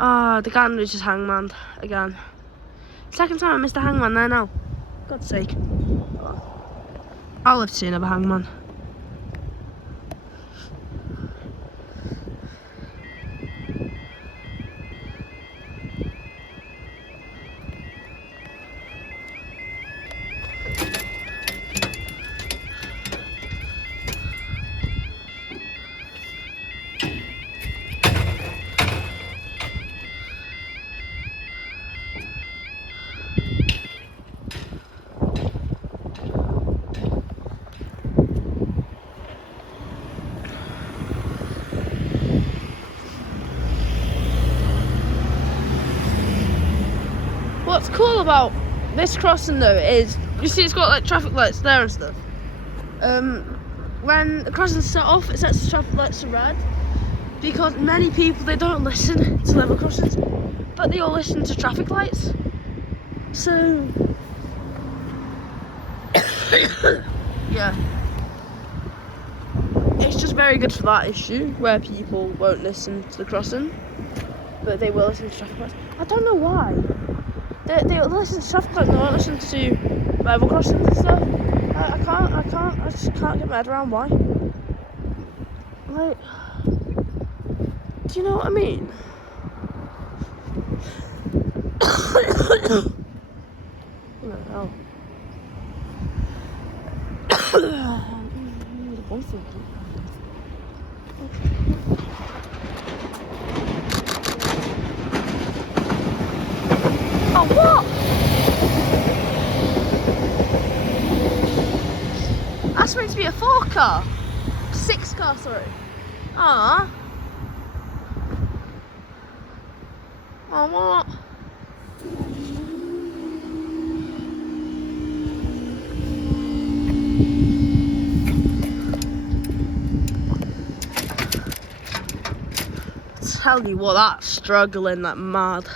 Ah, the Deganwy just hangman again. Second time I missed a hangman there now. God's sake. I'll live to see another hangman. What's cool about this crossing though is, you see it's got like traffic lights there and stuff. When the crossing's set off, it sets the traffic lights to red, because many people, they don't listen to level crossings, but they all listen to traffic lights. So, yeah. It's just very good for that issue, where people won't listen to the crossing, but they will listen to traffic lights. I don't know why. They listen to traffic lights, they won't listen to level crossings and stuff. I just can't get my head around why. Like, do you know what I mean? What the hell? Oh, what? That's meant to be a 4-car. 6-car, sorry. Ah. Oh, what? Tell you what, that's struggling like mad.